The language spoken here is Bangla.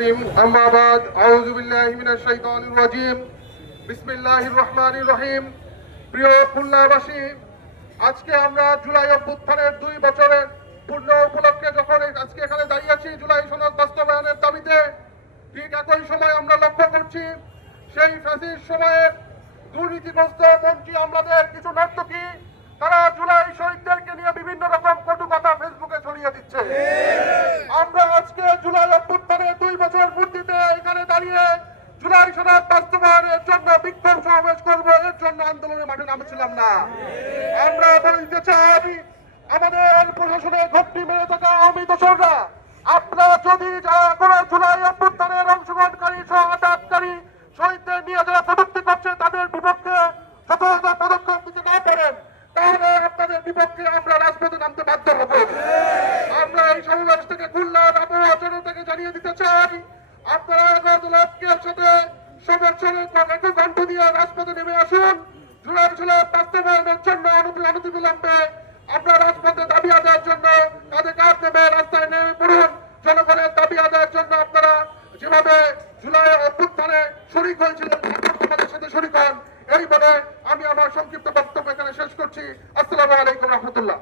أما بعد أعوذ بالله من الشيطان الرجيم بسم الله الرحمن الرحيم প্রিয় খুলনাবাসী আজকে আমরা জুলাই অভ্যুত্থানের 2 বছরের পূর্ণ উপলক্ষে যখন আজকে এখানে দাঁড়িয়েছি জুলাই সনদ বাস্তবায়নের দাবিতে ঠিক একই সময় আমরা লক্ষ্য করছি সেই ফ্যাসিস্ট সময়ের দুর্নীতিগ্রস্ত মন্ত্রী আমাদের কিছু নর্তকী তারা জুলাই শহীদদেরকে নিয়ে বিভিন্ন রকম কটু কথা ফেসবুকে ছড়িয়ে দিচ্ছে। আমরা আজকে জুলাই অভ্যুত্থানের 2 বছর পূর্তিতে এখানে দাঁড়িয়ে জুলাই সনদ বাস্তবায়নের জন্য বিক্ষোভ সমাবেশ করবো, এর জন্য আন্দোলনের মাঠে নামছিলাম না। আমরা বলতে চাই আমাদের প্রশাসনের ঘটটি মেরে থাকা আওয়ামী দোসররা, আপনারা যদি যারা কোনো জুলাই অভ্যুত্থানের অংশগ্রহণকারী সহ আটককারী শহীদদের নিয়ে যারা কটূক্তি করছে তাদের বিপক্ষে যথাযথ পদক্ষেপ নিতে না পারেন তাহলে আপনাদের বিপক্ষে আমরা রাজপথে নামতে বাধ্য হব। আমরা এই সমাবেশ থেকে খুলনার আবহাওয়া জনতাকে জানিয়ে দিতে চাই, আপনারা আন্দোলনের সাথে সমর্থনের একটু কণ্ঠ দিয়ে রাজপথে নেমে আসুন। জুলাই সনদ বাস্তবায়নের জন্য অনতিবিলম্বে আমরা রাজপথে দাবি আদায়ের জন্য কাঁধে কাঁধ নেমে রাস্তায় নেমে পড়ুন। জনগণের দাবি আদায়ের জন্য আপনারা যেভাবে জুলাই অভ্যুত্থানে শরিক হয়েছিলেন আমাদের সাথে শরিক হন। এই বলে আমি আমার সংক্ষিপ্ত বক্তব্য এখানে শেষ করছি। আসসালামু আলাইকুম রহমতুল্লাহ।